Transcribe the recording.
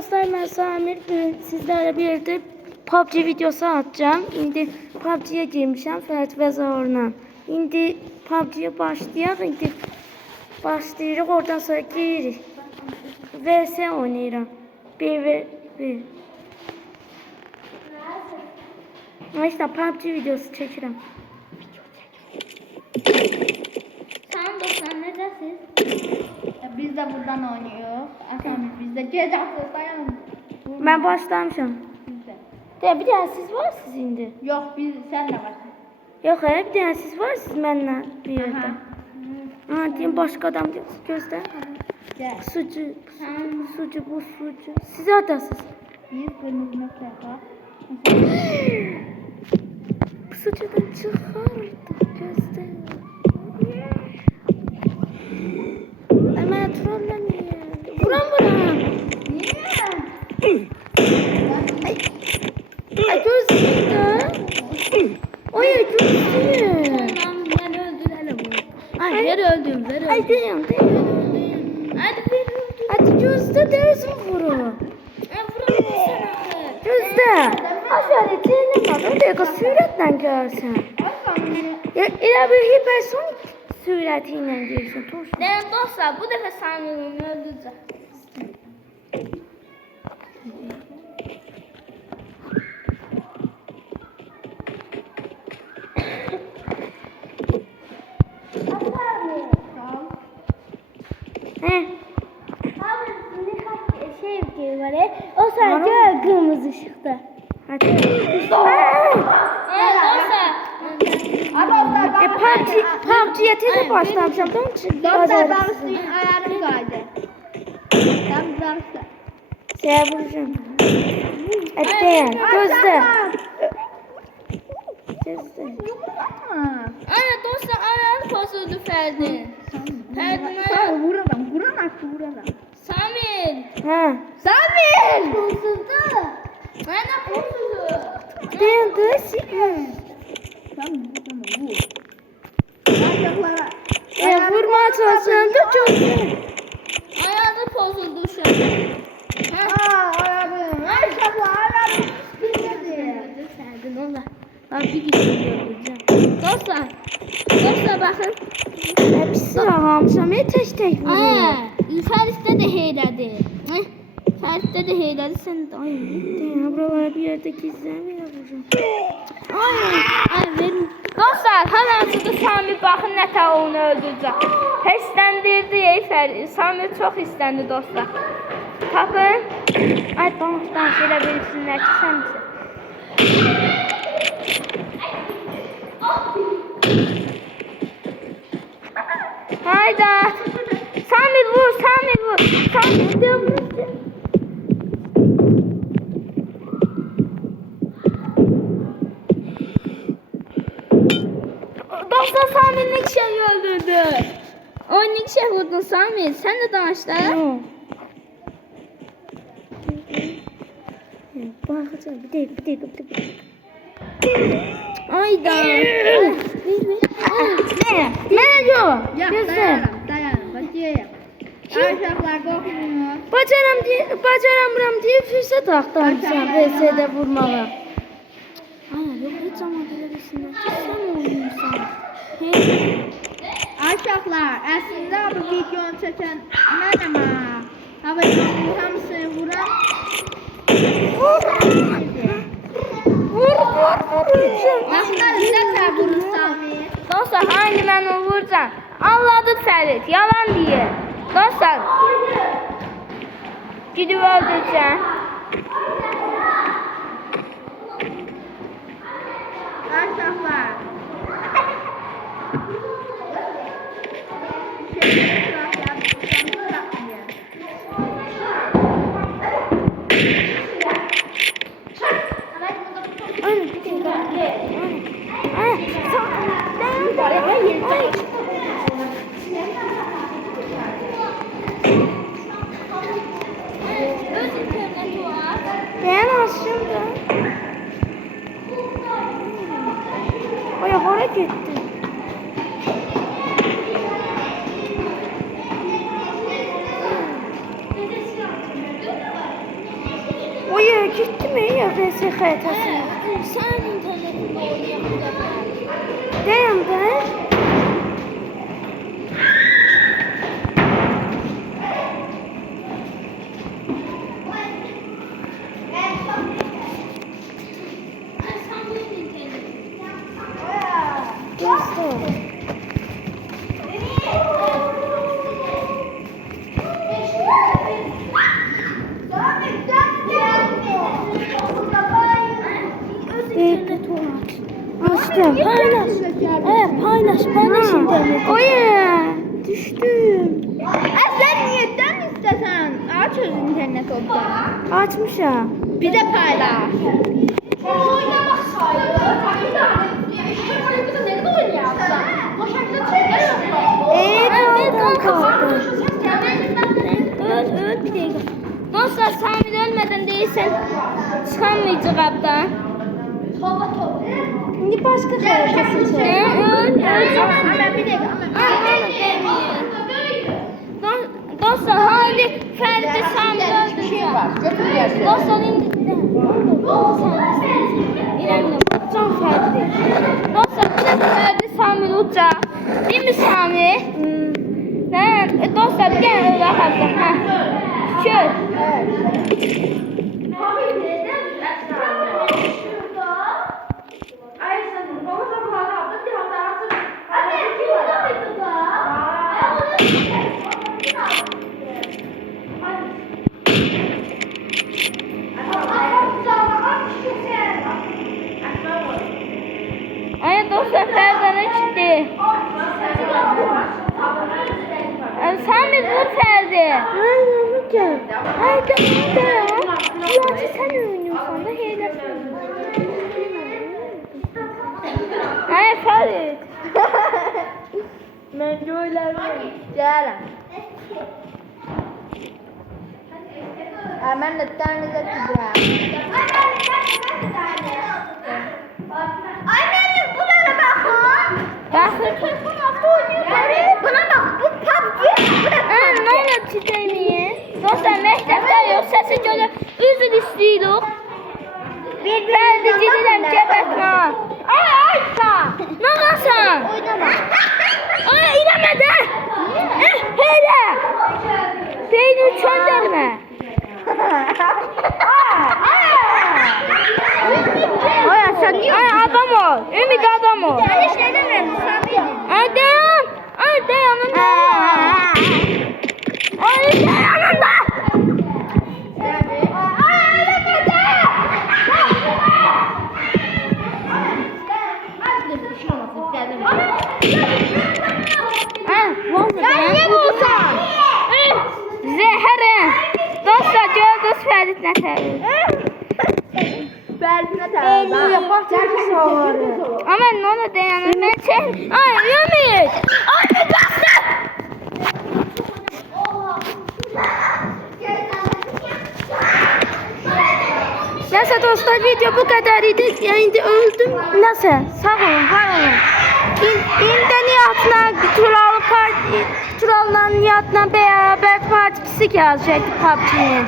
dostlar, ben Samir. Sizlerle bir de PUBG videosu atacağım. Şimdi PUBG'ye girmişim Fərid və Zaurla. Şimdi PUBG'ye başlayaq. Şimdi başlayırıq, oradan sonra giririk. VS oynayırım. 1v1. İşte PUBG videosu çəkirəm. Tamam dostlar, ne dersiniz? Biz de buradan oynuyoruz. Efendim biz de cezasız dayanın. Ben başlamışım. Bizde. Bir tane siz varsınız indi. Yok biz sen de varsın. Yok, bir tane siz varsınız benimle bir yerde. Ha, diyeyim başka adam göster. Gel. Sucu, bu sucu. Siz adasız. Biz kırmızı nokta yapalım. Bu sucudan çıkardı. Göster. Hemen trollemiyor. Vuram. Niye? Ay gözlüğü. Oy gözlüğü. Ben öldürelim bunu. Ay Ver öldüm. Ay dayan. Hadi ver öldüm. Hadi gözde dersin vuru. Vuralım sana. Gözde. Aşağıda çenem var. Oraya kadar süratle görsen. Ya elə bir hipersonik sürətiyle girsin. Değerli dostlar, bu defa Sami'nin öldüreceğim. He. O sadece kırmızı ışıkta. Hadi. PUBG'ye tek başlamışam. Dostlar ben sizin ayarım kaydı. Ben dostlar. Şeye vuracağım. Hadi gözde. Gözde. Ana dostlar ayarı bozuldu Ferdi. Ferdi'nin ayarı. Vuramam. Samir. Ha. Samir. Bozuldu. Ana bozuldu. Değildi. Vurmaya çalışıyorum da çok iyi. Ayarı bozuldu şu an. Ferdi ne oldu? Bak bir gidiyorum. Dostlar bakın. Hepsi almışam. Tek vuruyor. Ferit'te de heyledi. Ferit'te de heyledi. Sen de ay. Buralara bir yerde gizlemiyor vuracağım. Ay verin. Dostlar hemen size Sami bakın ne ta onu öldürecek. Hisslendirdi Ferit. Sami çok hisslendi dostlar. Tapın. Ay dans elə bilsinlər ki sən misin? Hayda. Sami vur. Sami de vur. Dostlar Sami Nikşe'yi öldürdü. O Nikşe vurdun Sami. Sen de danıştı. Bakacağım. Bir de. Ayda. Ne diyor? Dayanın. Başlayalım. Aşağılar korkmuyor. Bacaramıram diye fürsət axtarmışam VS'də vurmağa. Ay yok hiç ama bilirsinler. Sen oynuyorsan. Aşağılar aslında bu videonu çeken benim ha. Ama hamısını vuran. Vur. Başka ne vurur Sami? Dostlar hangi ben onu vuracağım? Anladık Ferit. Yalan diye. Dostlar. Gidip öldüreceğim. Aşağılar. Ben aslında. Oraya gitti. gitti mi ya VS xəritəsi? Sən internetində oynayabilirsən. Deyəm də. Dostum. Açtım. Paylaş. Evet paylaş. Paylaş interneti. Oy, düştüm. Sen niyetten istesen aç öz internet orada. Açmışam. Bir de paylaş. Oynamak Öl bir dakika. Dostlar Sami ölmeden değilsen çıkamayacak abdan. Şimdi başka xəritə seçelim. Öl. Ama bir dakika. Dostlar hadi Ferdi Sami öldürdü. Dostlar indi. İremle bakacağım Ferdi. Dostlar bu da Ferdi Sami uçacak. Değil mi Sami? Dostlar gel öyle bakalım. Şöyle. Ay dostlar Ferdi'ne çıktı. Sami vur Ferdi. Ay olacak. Ay tamam. Yolcu sen oynuyorsan da hile. Ay Ferdi. Bence öyle mi? Gelin. Hemen netlerinize çıkacağım. Annenin buna bakın. Bakın. Buna bak bu PUBG. Ne olur çiçeğini? Dostlar məktəbdə yox, səsi gəlir. Üzr istəyirik. Ferdi cililəm gəbətmə. Ay Aysa. Nə qalsan? Oynama. Ay eləmədə. Elə. Beyni çöndürmə. Ay sen niye? Ay adam ol. Ümid adam ol. Ben hiç ne demiyorum. Sen miydin? Ay dayan. Ay dayanın. Ay dayanın da. Ben niye bulsam? Zehre. Dostlar gördünüz Ferit ne terim. Berzine tabi. Ama ne olur dayanın. Ben çek. Ay Ümit. Ay dostlar. Neyse dostlar video bu kadar idi. Yani öldüm. Neyse sağ olun, var olun. İndi niyatla Tural'la niyatla beraber partisi gelecekti PUBG'nin.